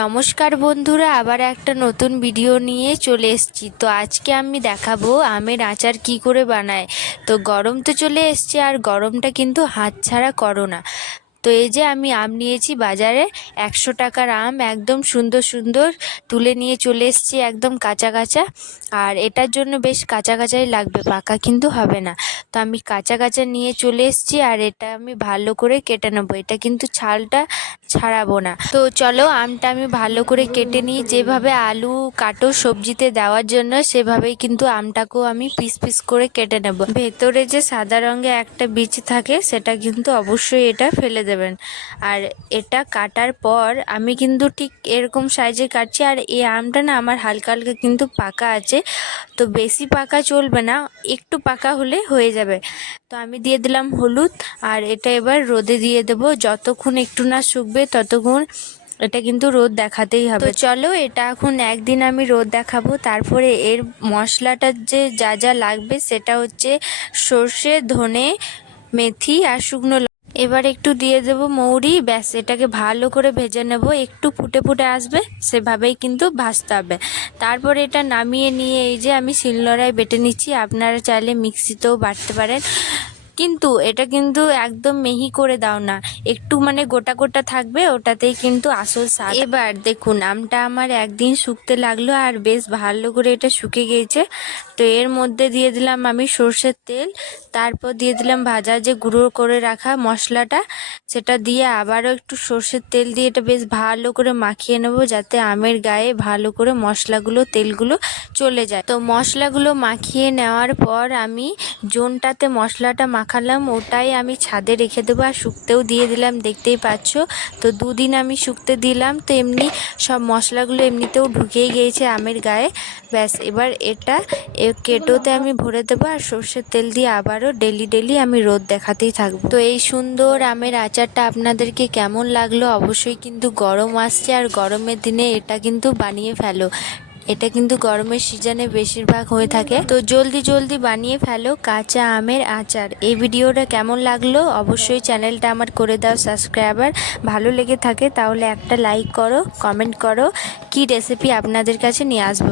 নমস্কার বন্ধুরা, আবার একটা নতুন ভিডিও নিয়ে চলে এসেছি। তো আজকে আমি দেখাবো আমের আচার কি করে বানায়। তো গরম তো চলে এসছে, আর গরমটা কিন্তু হাতছাড়া করো না। তো এই যে আমি আম নিয়েছি বাজারে, 100 টাকার আম, একদম সুন্দর সুন্দর তুলে নিয়ে চলে এসেছি, একদম কাঁচা কাঁচা। আর এটার জন্য বেশ কাঁচা কাঁচাই লাগবে, পাকা কিন্তু হবে না। তো আমি কাঁচা কাঁচা নিয়ে চলে এসেছি, আর এটা আমি ভালো করে কেটে নেবো। এটা কিন্তু ছালটা ছাড়াবো না। তো চলো আমটা আমি ভালো করে কেটে নিই। যেভাবে আলু কাটো সবজিতে দেওয়ার জন্য, সেভাবেই কিন্তু আমটাকেও আমি পিস পিস করে কেটে নেব। ভেতরে যে সাদা রঙের একটা বীজ থাকে, সেটা কিন্তু অবশ্যই এটা ফেলে দেবেন। আর এটা কাটার পর আমি কিন্তু ঠিক এরকম সাইজে কাটছি। আর এই আমটা না আমার হালকা হালকা কিন্তু পাকা আছে, তো বেশি পাকা চলবে না, একটু পাকা হলে হয়ে যাবে। তো আমি দিয়ে দিলাম হলুদ, আর এটা এবার রোদে দিয়ে দেবো। যতক্ষণ একটু না শুকবে ততক্ষণ এটা কিন্তু রোদ দেখাতেই হবে। তো চলো, এটা এখন একদিন আমি রোদ দেখাবো। তারপরে এর মশলাটার যে যা যা লাগবে, সেটা হচ্ছে সর্ষে, ধনে, মেথি আর শুকনো এবার একটু দিয়ে দেবো মৌরি। ব্যাস, এটাকে ভালো করে ভেজে নেব। একটু ফুটে ফুটে আসবে, সেভাবেই কিন্তু ভাজতে হবে। তারপর এটা নামিয়ে নিয়ে এই যে আমি শিলনোড়ায় বেটে নিচ্ছি। আপনারা চাইলে মিক্সিতেও বাটতে পারেন, কিন্তু এটা কিন্তু একদম মিহি করে দাও না, একটু মানে গোটা গোটা থাকবে, ওটাতেই কিন্তু আসল স্বাদ। এবার দেখুন আমটা আমার একদিন শুকতে লাগলো, আর বেশ ভালো করে এটা শুকে গিয়েছে। তো এর মধ্যে দিয়ে দিলাম আমি সর্ষের তেল, তারপর দিয়ে দিলাম ভাজা যে গুঁড়ো করে রাখা মশলাটা, সেটা দিয়ে আবারও একটু সর্ষের তেল দিয়ে এটা বেশ ভালো করে মাখিয়ে নেব, যাতে আমের গায়ে ভালো করে মশলাগুলো তেলগুলো চলে যায়। তো মশলাগুলো মাখিয়ে নেওয়ার পর আমি জোনটাতে মশলাটা মাখালাম, ওটাই আমি ছাদে রেখে দেবো, আর শুকতেও দিয়ে দিলাম, দেখতেই পাচ্ছ। তো দুদিন আমি শুকতে দিলাম। তো এমনি সব মশলাগুলো এমনিতেও ঢুকেই গিয়েছে আমের গায়ে। ব্যাস, এবার এটা কেটোতে আমি ভরে দেবো, আর সর্ষের তেল দিয়ে আবারও ডেলি ডেলি আমি রোদ দেখাতেই থাকবো। তো এই সুন্দর আমের আচারটা আপনাদেরকে কেমন লাগলো অবশ্যই কিন্তু গরম আসছে, আর গরমের দিনে এটা কিন্তু বানিয়ে ফেলো। এটা কিন্তু গরমের সিজনে বেশিরভাগ হয়ে থাকে। তো জলদি জলদি বানিয়ে ফেলো কাঁচা আমের আচার। এই ভিডিওটা কেমন লাগলো অবশ্যই চ্যানেলটা আমার করে দাও সাবস্ক্রাইবার। ভালো লেগে থাকে তাহলে একটা লাইক করো, কমেন্ট করো, কি রেসিপি আপনাদের কাছে নিয়ে আসবো।